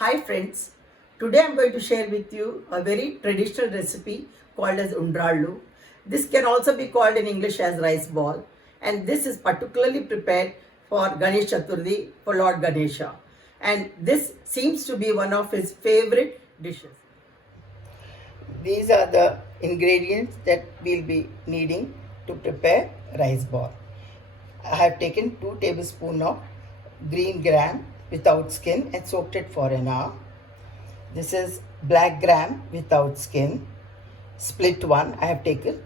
Hi friends, today I am going to share with you a very traditional recipe called as Undrallu. This can also be called in English as rice ball, and this is particularly prepared for Ganesh Chaturthi for Lord Ganesha, and this seems to be one of his favorite dishes. These are the ingredients that we'll be needing to prepare rice ball. I have taken 2 tablespoons of green gram without skin and soaked it for an hour. This is black gram without skin, split one I have taken,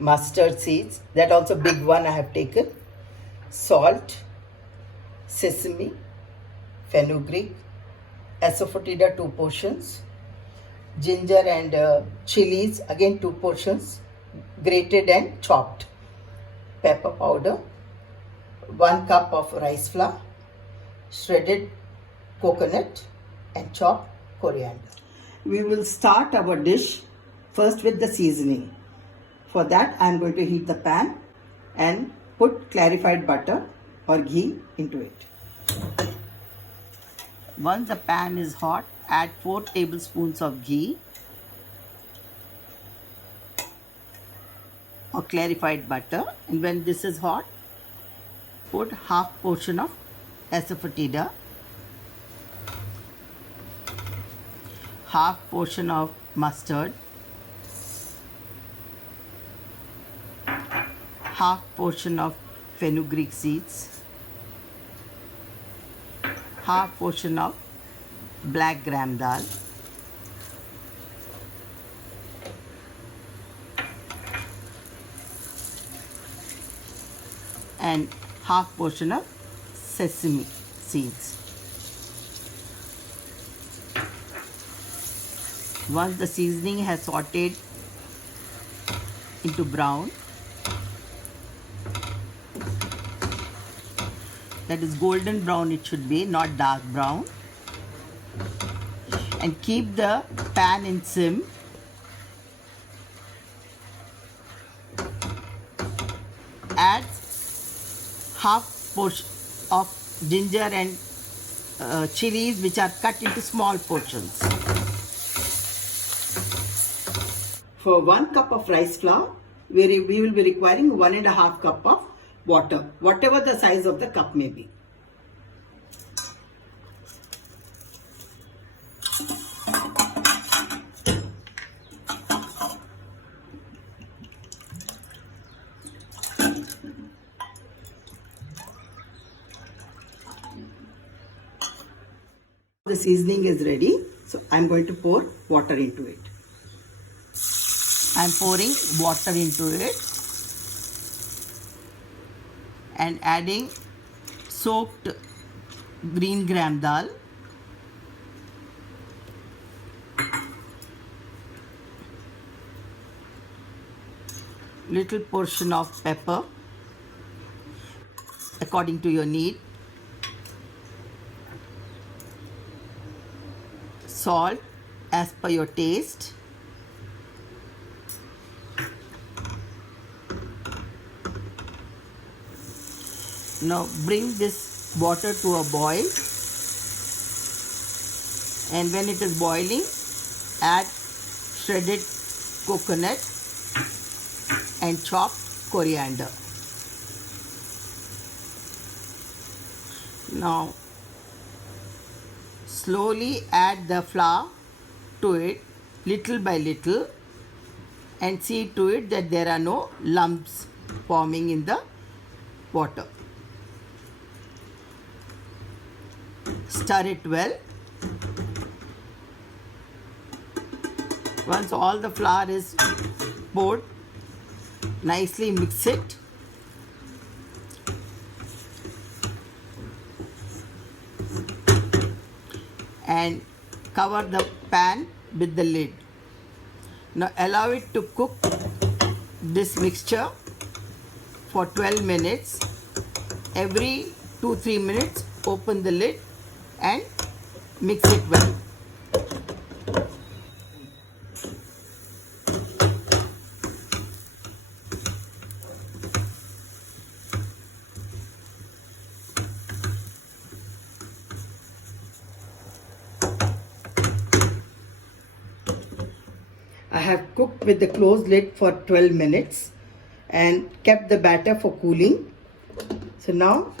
mustard seeds, that also big one I have taken, salt, sesame, fenugreek, asafoetida 2 portions, ginger and chilies again 2 portions, grated and chopped, pepper powder, 1 cup of rice flour, shredded coconut and chopped coriander. We will start our dish first with the seasoning. For that I am going to heat the pan and put clarified butter or ghee into it. Once the pan is hot, add 4 tablespoons of ghee or clarified butter, and when this is hot, put half portion of asafoetida, half portion of mustard, half portion of fenugreek seeds, half portion of black gram dal, and half portion of sesame seeds. Once the seasoning has sauteed into brown, that is golden brown it should be, not dark brown, and keep the pan in sim. Add half portion of ginger and chilies which are cut into small portions. For 1 cup of rice flour, we will be requiring 1.5 cup of water, whatever the size of the cup may be. The seasoning is ready, so I am going to pour water into it. I am pouring water into it and adding soaked green gram dal, little portion of pepper according to your need, salt as per your taste, now bring this water to a boil, and when it is boiling, add shredded coconut and chopped coriander. Now slowly add the flour to it little by little and see to it that there are no lumps forming in the water. Stir it well. Once all the flour is poured, nicely mix it. And cover the pan with the lid. Now allow it to cook this mixture for 12 minutes. Every 2-3 minutes open the lid and mix it well. have cooked with the closed lid for 12 minutes and kept the batter for cooling. So now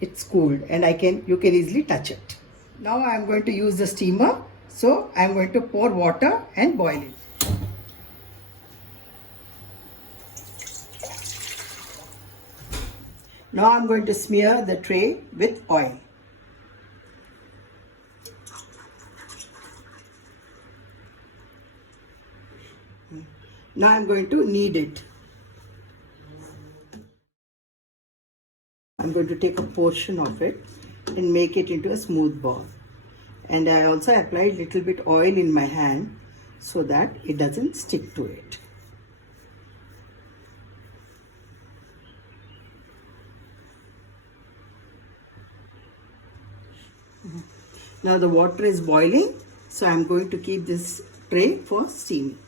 it's cooled and you can easily touch it. Now I am going to use the steamer. So I am going to pour water and boil it. Now I am going to smear the tray with oil. Now I am going to knead it. I am going to take a portion of it and make it into a smooth ball. And I also applied little bit oil in my hand so that it doesn't stick to it. Now the water is boiling, so I am going to keep this tray for steaming.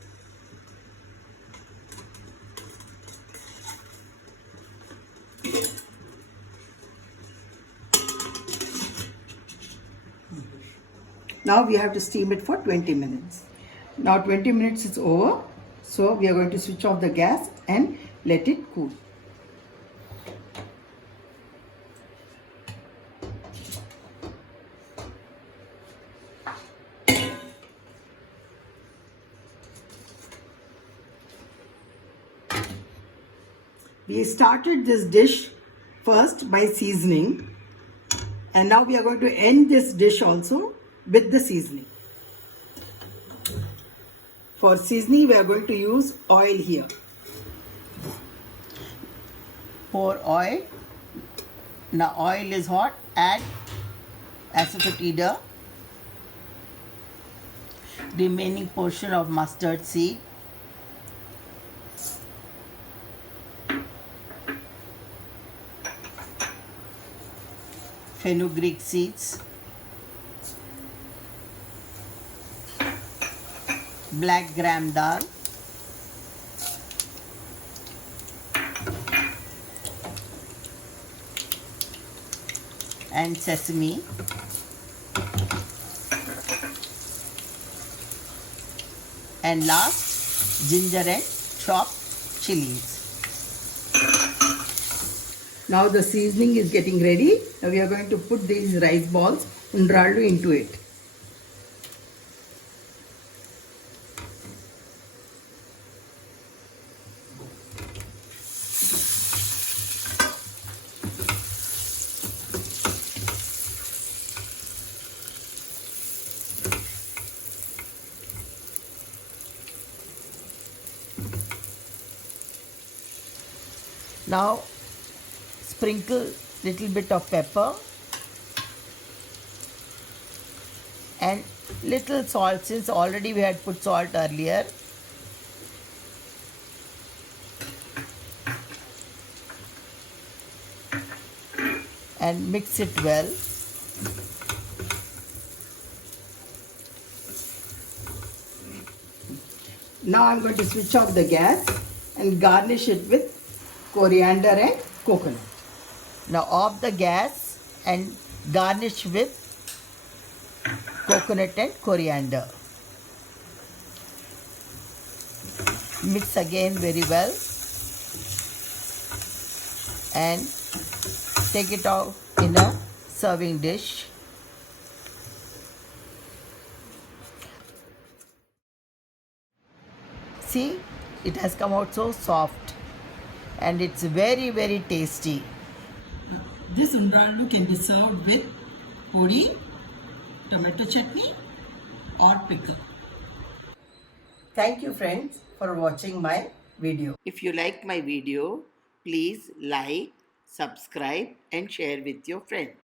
Now we have to steam it for 20 minutes. Now 20 minutes is over, so we are going to switch off the gas and let it cool. We started this dish first by seasoning, and now we are going to end this dish also with the seasoning. For seasoning, we are going to use oil here. Pour oil. Now oil is hot. Add asafoetida, remaining portion of mustard seed, fenugreek seeds, black gram dal, and sesame, and last ginger and chopped chilies. Now the seasoning is getting ready. Now we are going to put these rice balls, Undrallu, into it. Now sprinkle little bit of pepper and little salt, since already we had put salt earlier. And mix it well. Now I'm going to switch off the gas and garnish it with coriander and coconut. Now off the gas and garnish with coconut and coriander. Mix again very well and take it out in a serving dish. See, it has come out so soft and it's very, very tasty. This Undrallu can be served with puri, tomato chutney or pickle. Thank you friends for watching my video. If you like my video, please like, subscribe and share with your friends.